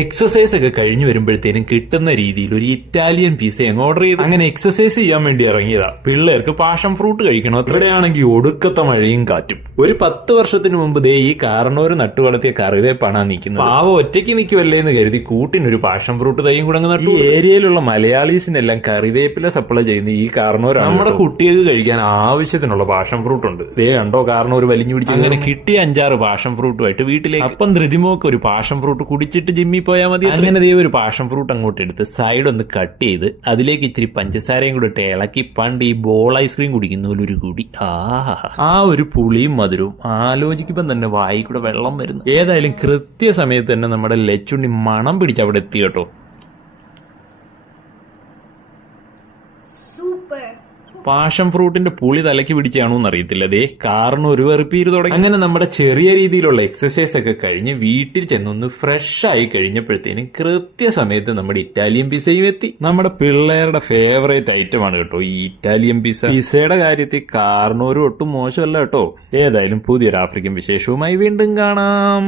Exercise ഒക്കെ കഴിഞ്ഞു വരുമ്പോഴത്തേനും കിട്ടുന്ന രീതിയിൽ ഒരു ഇറ്റാലിയൻ പിസ അങ്ങ് ഓർഡർ ചെയ്ത് അങ്ങനെ എക്സസൈസ് ചെയ്യാൻ വേണ്ടി ഇറങ്ങിയതാ. പിള്ളേർക്ക് പാഷൻ ഫ്രൂട്ട് കഴിക്കണം. അത്രയാണെങ്കിൽ ഒടുക്കത്തെ മഴയും കാറ്റും. ഒരു 10 വർഷത്തിന് മുമ്പ് ദേ ഈ കാരണവര് നട്ടുവളർത്തിയ കറിവേപ്പാണ് നിൽക്കുന്നത്. പാവ ഒറ്റയ്ക്ക് നിൽക്കുമല്ലേ എന്ന് കരുതി കൂട്ടിനൊരു പാഷൻ ഫ്രൂട്ട് തൈയും കൂടെ നട്ടു. ഈ ഏരിയയിലുള്ള മലയാളീസിനെല്ലാം കറിവേപ്പില സപ്ലൈ ചെയ്യുന്ന ഈ കാരണവരാണ്. നമ്മുടെ കുട്ടികൾക്ക് കഴിക്കാൻ ആവശ്യത്തിനുള്ള പാഷൻ ഫ്രൂട്ട് ഉണ്ട്. ദേ കണ്ടോ, കാരണവർ വലിഞ്ഞു പിടിച്ച് അങ്ങനെ കിട്ടിയ 5-6 പാഷൻ ഫ്രൂട്ടുമായിട്ട് വീട്ടിലേക്ക്. അപ്പം ധൃതിമോക്ക് ഒരു പാഷൻ ഫ്രൂട്ട് കുടിച്ചിട്ട് ജിമ്മി പോയാൽ മതി. അങ്ങനെ ദേ ഒരു പാഷൻ ഫ്രൂട്ട് അങ്ങോട്ട് എടുത്ത് സൈഡ് ഒന്ന് കട്ട് ചെയ്ത് അതിലേക്ക് ഇത്തിരി പഞ്ചസാരയും കൂടെ ഇട്ട് ഇളക്കി പണ്ട് ഈ ബോൾ ഐസ്ക്രീം കുടിക്കുന്ന പോലെ ഒരു കൂടി. ആ ഒരു പുളിയും മധുരവും ആലോചിക്കുമ്പോൾ തന്നെ വായി കൂടെ വെള്ളം വരുന്നു. ഏതായാലും കൃത്യസമയത്ത് തന്നെ നമ്മുടെ ലച്ചുണ്ണി മണം പിടിച്ച് അവിടെ എത്തി കേട്ടോ. പാഷൻ ഫ്രൂട്ടിന്റെ പുളി തലയ്ക്ക് പിടിച്ചാണോ എന്നറിയത്തില്ല. അതേ കാരണം ഒരു വെറുപ്പീര് തുടങ്ങി. അങ്ങനെ നമ്മുടെ ചെറിയ രീതിയിലുള്ള എക്സസൈസ് ഒക്കെ കഴിഞ്ഞ് വീട്ടിൽ ചെന്നൊന്ന് ഫ്രഷ് ആയി കഴിഞ്ഞപ്പോഴത്തേനും കൃത്യസമയത്ത് നമ്മുടെ ഇറ്റാലിയൻ പിസയും എത്തി. നമ്മുടെ പിള്ളേരുടെ ഫേവറേറ്റ് ഐറ്റം ആണ് കേട്ടോ ഈ ഇറ്റാലിയൻ പിസ. പിസയുടെ കാര്യത്തിൽ കാരണവരും ഒട്ടും മോശമല്ല കേട്ടോ. ഏതായാലും പുതിയൊരു ആഫ്രിക്കൻ വിശേഷവുമായി വീണ്ടും കാണാം.